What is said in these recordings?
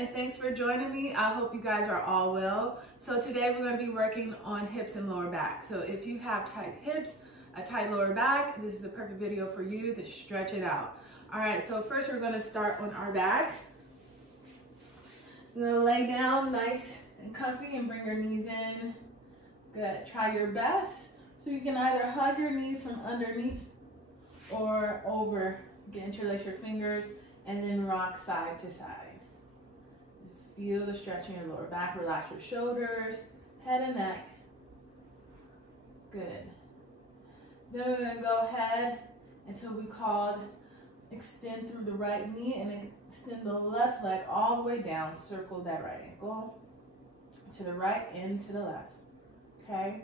and thanks for joining me. I hope you guys are all well. So today we're going to be working on hips and lower back. So if you have tight hips, a tight lower back, this is the perfect video for you to stretch it out. All right, so first we're going to start on our back. You're going to lay down nice and comfy and bring your knees in. Good. Try your best. So you can either hug your knees from underneath or over. You can interlace your fingers and then rock side to side. Feel the stretch in your lower back. Relax your shoulders, head and neck. Good. Then we're going to go ahead until we called extend through the right knee and then extend the left leg all the way down. Circle that right ankle to the right and to the left. Okay?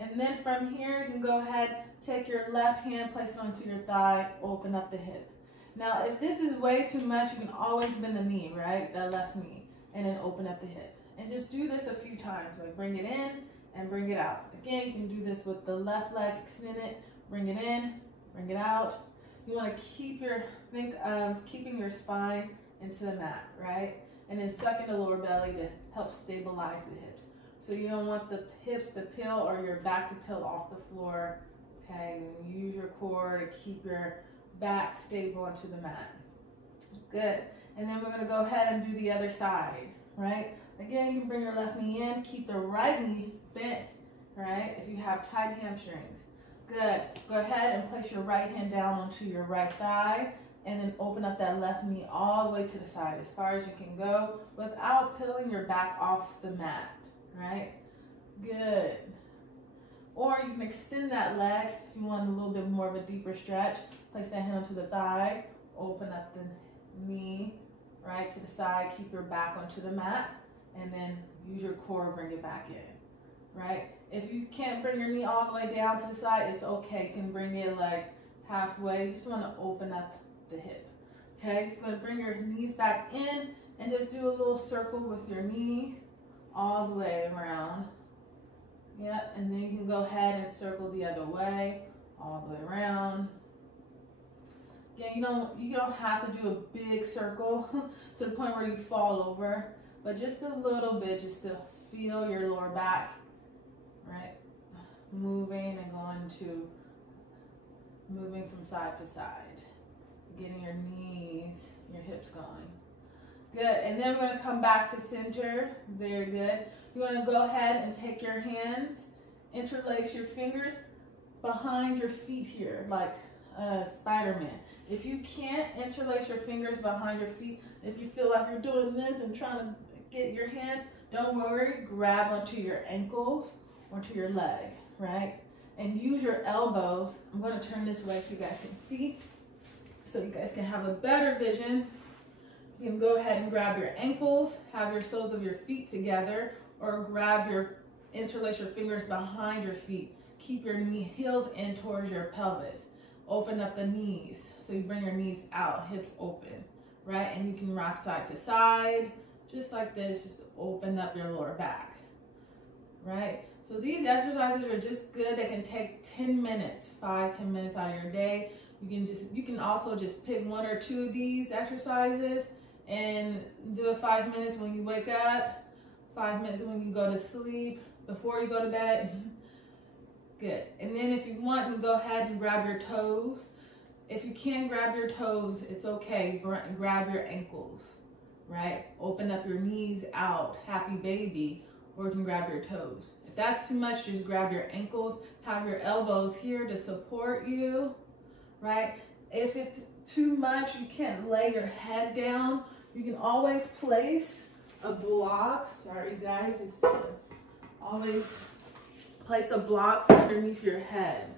And then from here, you can go ahead, take your left hand, place it onto your thigh, open up the hip. Now, if this is way too much, you can always bend the knee, right? That left knee, and then open up the hip. And just do this a few times, like bring it in and bring it out. Again, you can do this with the left leg, extend it, bring it in, bring it out. You want to think of keeping your spine into the mat, right? And then suck in the lower belly to help stabilize the hips. So you don't want the hips to peel or your back to peel off the floor. Okay, use your core to keep your back stable onto the mat. Good. And then we're going to go ahead and do the other side, right? Again, you can bring your left knee in, keep the right knee bent, right? If you have tight hamstrings. Good. Go ahead and place your right hand down onto your right thigh and then open up that left knee all the way to the side as far as you can go without peeling your back off the mat, right? Good. Or you can extend that leg if you want a little bit more of a deeper stretch. Place that hand onto the thigh, open up the knee, right, to the side, keep your back onto the mat, and then use your core, bring it back in, right? If you can't bring your knee all the way down to the side, it's okay. You can bring it like halfway. You just want to open up the hip, okay? You're going to bring your knees back in and just do a little circle with your knee all the way around. Yep, and then you can go ahead and circle the other way, all the way around. Again, you don't have to do a big circle to the point where you fall over, but just a little bit just to feel your lower back, right? Moving from side to side. Getting your knees, your hips going. Good, and then we're going to come back to center. Very good. You're going to go ahead and take your hands, interlace your fingers behind your feet here, like Spider-Man. If you can't interlace your fingers behind your feet, if you feel like you're doing this and trying to get your hands, don't worry, grab onto your ankles or to your leg, right? And use your elbows. I'm going to turn this way so you guys can see, so you guys can have a better vision. You can go ahead and grab your ankles, have your soles of your feet together, or interlace your fingers behind your feet. Keep your heels in towards your pelvis. Open up the knees. So you bring your knees out, hips open, right? And you can rock side to side, just like this, just open up your lower back, right? So these exercises are just good. They can take 10 minutes, 5-10 minutes out of your day. You can also just pick 1 or 2 of these exercises and do it 5 minutes when you wake up, 5 minutes when you go to sleep, before you go to bed. Good. And then if you want, you can go ahead and grab your toes. If you can't grab your toes, it's okay. Grab your ankles, right? Open up your knees out, happy baby, or you can grab your toes. If that's too much, just grab your ankles, have your elbows here to support you, right? If it's too much, you can't lay your head down, you can always place a block. Sorry guys, always place a block underneath your head,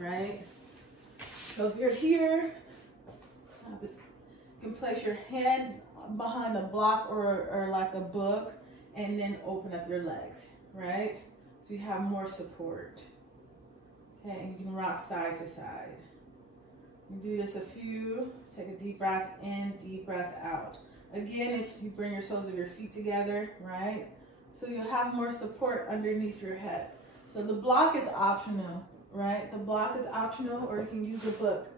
right? So if you're here, you can place your head behind a block or like a book, and then open up your legs, right? So you have more support. Okay, and you can rock side to side. You do this a few. Take a deep breath in, deep breath out. Again, if you bring your soles of your feet together, right? So you have more support underneath your head. So the block is optional, right? The block is optional, or you can use a book.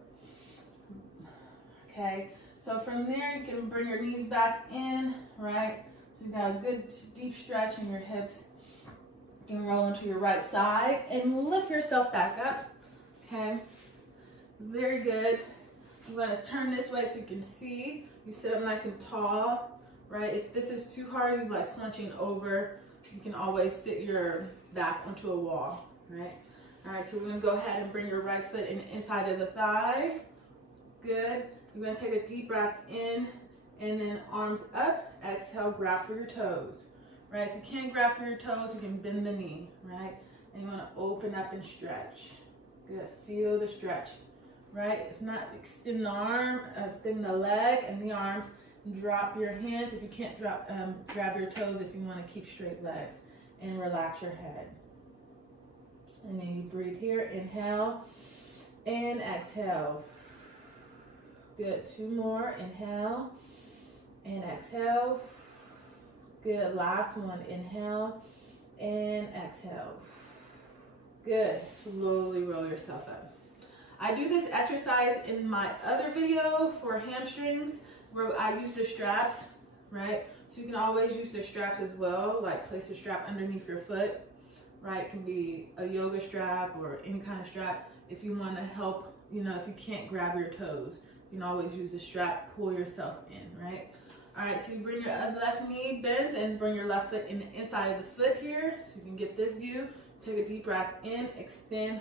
Okay, So from there, you can bring your knees back in, right? So you got a good deep stretch in your hips. You can roll into your right side and lift yourself back up, okay? Very good. I'm gonna turn this way so you can see. You sit up nice and tall, right? If this is too hard, you like slouching over, you can always sit your back onto a wall, right? All right, so we're gonna go ahead and bring your right foot in the inside of the thigh. Good. You're gonna take a deep breath in and then arms up. Exhale, grab for your toes, right? If you can't grab for your toes, you can bend the knee, right? And you wanna open up and stretch. Good, feel the stretch, right? If not, extend the arm, extend the leg and the arms. Drop your hands if you can't grab your toes if you wanna keep straight legs. And relax your head. And then you breathe here, inhale and exhale. Good, 2 more, inhale and exhale. Good, last one, inhale and exhale. Good, slowly roll yourself up. I do this exercise in my other video for hamstrings where I use the straps, right? So you can always use the straps as well, like place the strap underneath your foot, right? It can be a yoga strap or any kind of strap. If you want to help, you know, if you can't grab your toes, you can always use the strap, pull yourself in, right? All right, so you bring your left knee bends and bring your left foot in the inside of the foot here so you can get this view. Take a deep breath in, extend,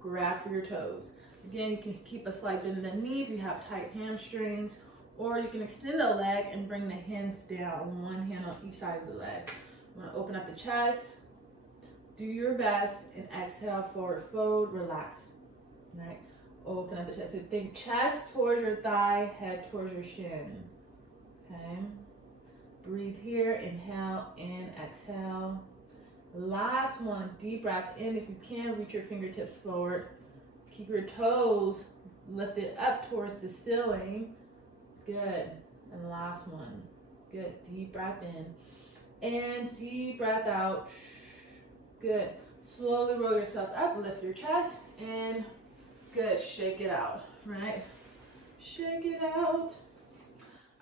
grab for your toes. Again, you can keep a slight bend in the knee if you have tight hamstrings, or you can extend the leg and bring the hands down, one hand on each side of the leg. You want to open up the chest, do your best, and exhale, forward fold, relax, right? Open up the chest. So think chest towards your thigh, head towards your shin, okay? Breathe here, inhale and exhale. Last one, deep breath in. If you can, reach your fingertips forward. Keep your toes lifted up towards the ceiling. Good. And last one. Good. Deep breath in. And deep breath out. Good. Slowly roll yourself up. Lift your chest. And good. Shake it out. Right? Shake it out.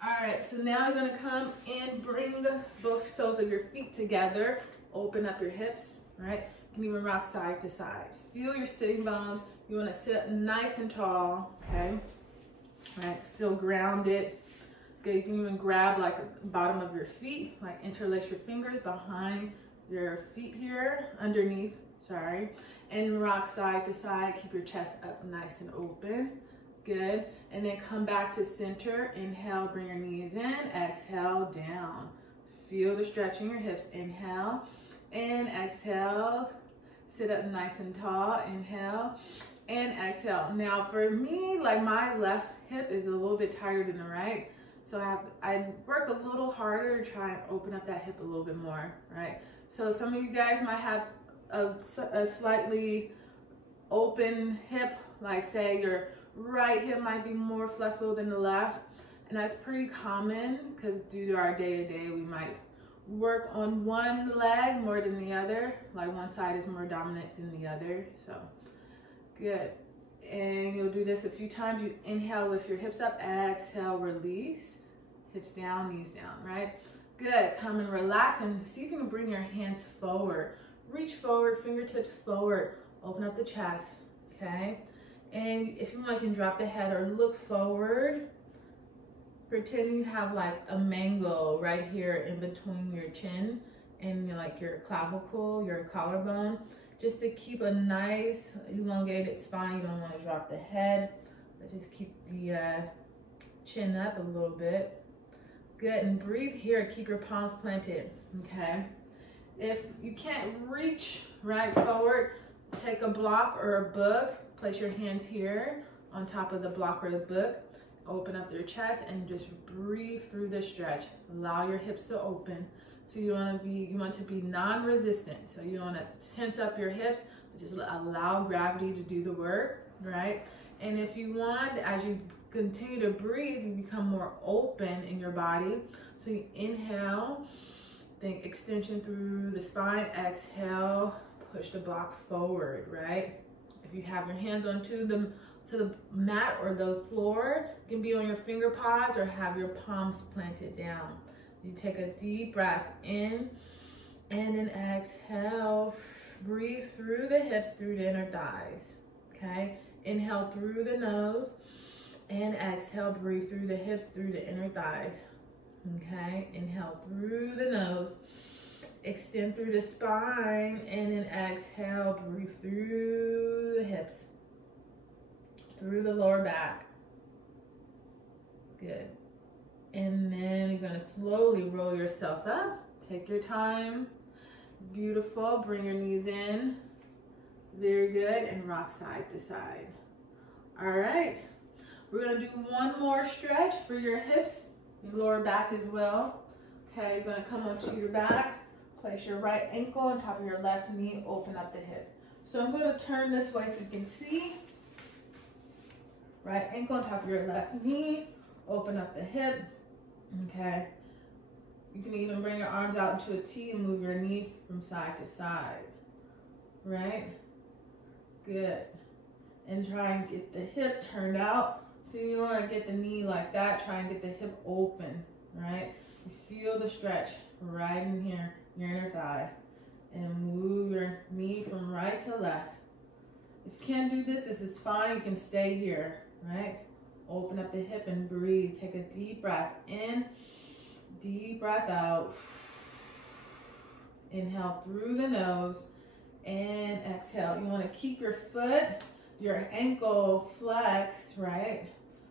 Alright. So now you're going to come and bring both soles of your feet together. Open up your hips. Right? You can even rock side to side. Feel your sitting bones. You want to sit up nice and tall. Okay? Right, feel grounded. Good, you can even grab like the bottom of your feet, like interlace your fingers behind your feet here, underneath, sorry. And rock side to side, keep your chest up nice and open. Good, and then come back to center. Inhale, bring your knees in, exhale, down. Feel the stretch in your hips. Inhale and exhale. Sit up nice and tall, inhale and exhale. Now for me, like my left hip is a little bit tighter than the right. So I work a little harder to try and open up that hip a little bit more, right? So some of you guys might have a slightly open hip, like say your right hip might be more flexible than the left. And that's pretty common because due to our day-to-day, we might work on one leg more than the other. Like one side is more dominant than the other, so good. And you'll do this a few times. You inhale, lift your hips up, exhale, release. Hips down, knees down, right? Good, come and relax and see if you can bring your hands forward. Reach forward, fingertips forward. Open up the chest, okay? And if you want, you can drop the head or look forward. Pretend you have like a mango right here in between your chin and like your clavicle, your collarbone. Just to keep a nice elongated spine. You don't want to drop the head, but just keep the chin up a little bit. Good, and breathe here. Keep your palms planted, okay? If you can't reach right forward, take a block or a book. Place your hands here on top of the block or the book. Open up your chest and just breathe through the stretch. Allow your hips to open. So you want to be non-resistant. So you want to tense up your hips, but just allow gravity to do the work, right? And if you want, as you continue to breathe, you become more open in your body. So you inhale, think extension through the spine. Exhale, push the block forward, right? If you have your hands onto to the mat or the floor. You can be on your finger paws or have your palms planted down. You take a deep breath in and then exhale. Breathe through the hips, through the inner thighs. Okay, inhale through the nose and exhale. Breathe through the hips, through the inner thighs. Okay, inhale through the nose, extend through the spine, and then exhale. Breathe through the hips, through the lower back. Good. And then you're going to slowly roll yourself up. Take your time. Beautiful. Bring your knees in. Very good. And rock side to side. All right. We're going to do one more stretch for your hips, your lower back as well. Okay, you're going to come onto your back. Place your right ankle on top of your left knee. Open up the hip. So I'm going to turn this way so you can see. Right ankle on top of your left knee. Open up the hip. Okay. You can even bring your arms out into a T and move your knee from side to side. Right? Good. And try and get the hip turned out. So you want to get the knee like that. Try and get the hip open. Right? You feel the stretch right in here, your inner thigh. And move your knee from right to left. If you can't do this, this is fine. You can stay here. Right? Open up the hip and breathe. Take a deep breath in, deep breath out. Inhale through the nose and exhale. You want to keep your foot, your ankle flexed, right?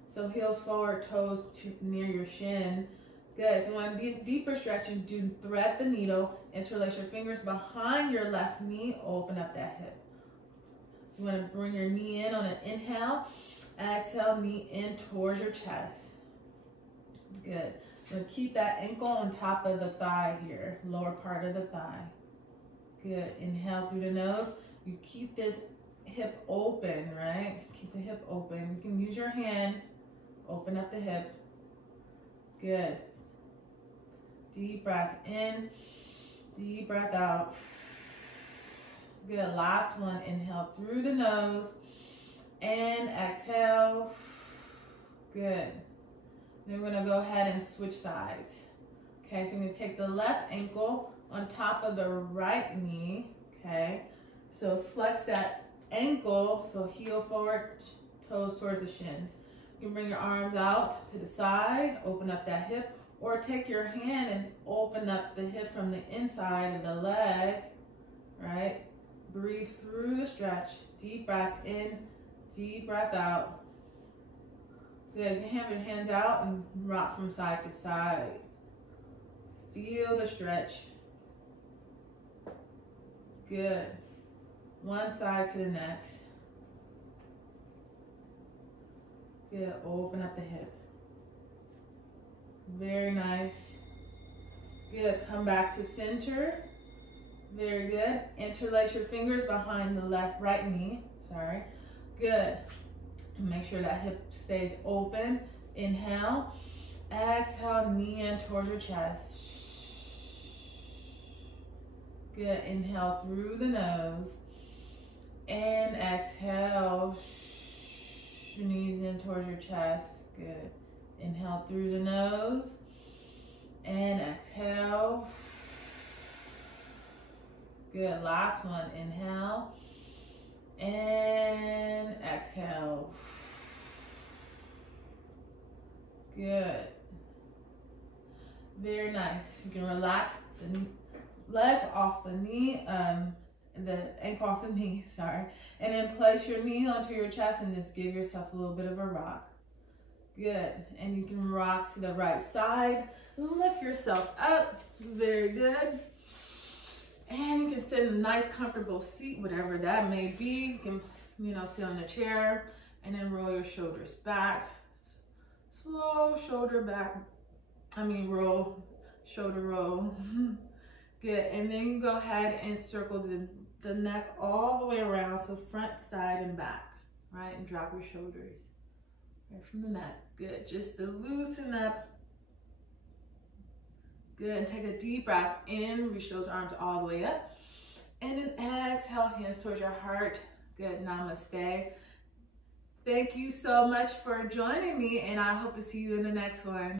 So heels forward, toes near your shin. Good. If you want to do deeper stretching, do thread the needle, interlace your fingers behind your left knee, open up that hip. You want to bring your knee in on an inhale. Exhale, knee in towards your chest. Good. Now keep that ankle on top of the thigh here, lower part of the thigh. Good. Inhale through the nose. You keep this hip open, right? Keep the hip open. You can use your hand. Open up the hip. Good. Deep breath in. Deep breath out. Good. Last one. Inhale through the nose. And exhale. Good. Then we're going to go ahead and switch sides. Okay, so we're going to take the left ankle on top of the right knee. Okay, so flex that ankle, so heel forward, toes towards the shins. You can bring your arms out to the side, open up that hip, or take your hand and open up the hip from the inside of the leg. Right? Breathe through the stretch. Deep breath in. Deep breath out. Good. You can have your hands out and rock from side to side. Feel the stretch. Good. One side to the next. Good. Open up the hip. Very nice. Good. Come back to center. Very good. Interlace your fingers behind the right knee. Sorry. Good. Make sure that hip stays open. Inhale. Exhale, knee in towards your chest. Good. Inhale through the nose. And exhale. Knees in towards your chest. Good. Inhale through the nose. And exhale. Good. Last one. Inhale. And exhale. Good. Very nice. You can relax the leg off the knee, the ankle off the knee, sorry. And then place your knee onto your chest and just give yourself a little bit of a rock. Good. And you can rock to the right side. Lift yourself up. Very good. And you can sit in a nice, comfortable seat, whatever that may be. You can, sit on a chair and then roll your shoulders back. Slow shoulder back. Roll, shoulder roll. Good. And then you go ahead and circle the neck all the way around. So front, side, and back. Right? And drop your shoulders right from the neck. Good. Just to loosen up. Good, and take a deep breath in, reach those arms all the way up. And then exhale, hands towards your heart. Good, namaste. Thank you so much for joining me, and I hope to see you in the next one.